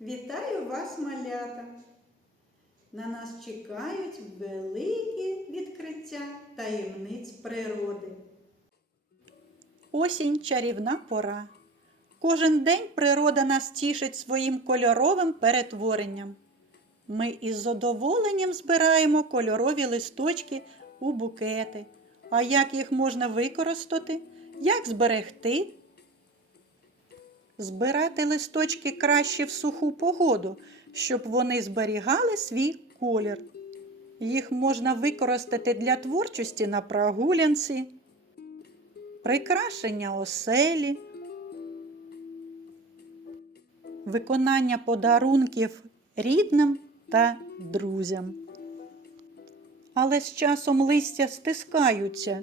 Вітаю вас, малята! На нас чекають великі відкриття таємниць природи. Осінь чарівна пора. Кожен день природа нас тішить своїм кольоровим перетворенням. Ми із задоволенням збираємо кольорові листочки у букети. А як їх можна використати? Як зберегти? Збирати листочки краще в суху погоду, щоб вони зберігали свій колір. Їх можна використати для творчості на прогулянці, прикрашення оселі, виконання подарунків рідним та друзям. Але з часом листя стискаються,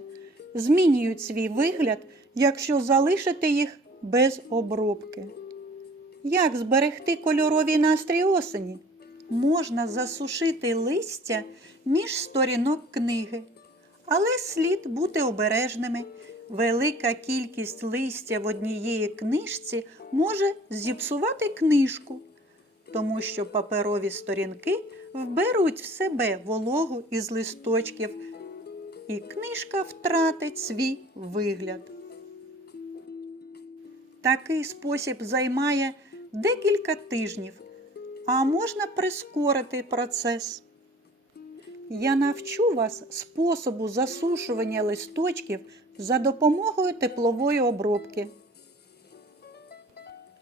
змінюють свій вигляд, якщо залишити їх без обробки. Як зберегти кольоровий настрій осені? Можна засушити листя між сторінок книги, але слід бути обережними. Велика кількість листя в однієї книжці може зіпсувати книжку, тому що паперові сторінки вберуть в себе вологу із листочків, і книжка втратить свій вигляд. Такий спосіб займає декілька тижнів, а можна прискорити процес. Я навчу вас способу засушування листочків за допомогою теплової обробки.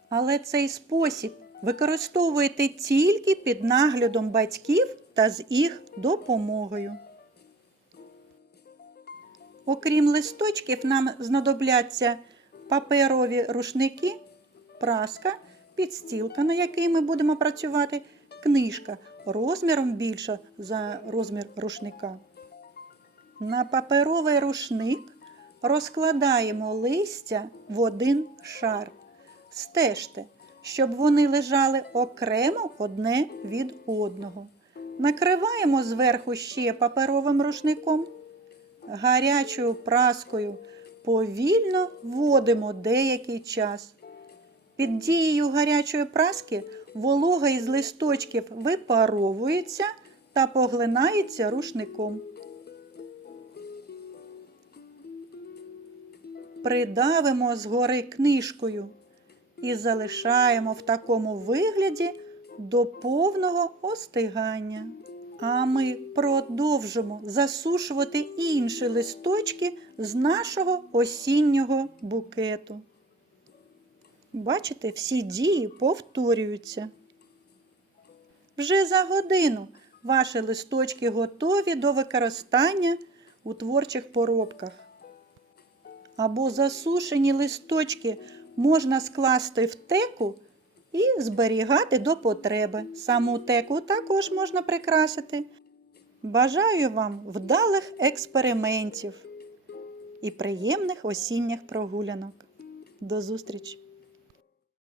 Але цей спосіб використовуйте тільки під наглядом батьків та з їх допомогою. Окрім листочків, нам знадобляться паперові рушники, праска, підстілка, на якій ми будемо працювати, книжка розміром більша за розмір рушника. На паперовий рушник розкладаємо листя в один шар. Стежте, щоб вони лежали окремо одне від одного. Накриваємо зверху ще паперовим рушником. Гарячою праскою повільно вводимо деякий час. Під дією гарячої праски волога із листочків випаровується та поглинається рушником. Придавимо згори книжкою і залишаємо в такому вигляді до повного остигання. А ми продовжимо засушувати інші листочки з нашого осіннього букету. Бачите, всі дії повторюються. Вже за годину ваші листочки готові до використання у творчих поробках. Або засушені листочки можна скласти в теку і зберігати до потреби. Саму теку також можна прикрасити. Бажаю вам вдалих експериментів і приємних осінніх прогулянок. До зустрічі!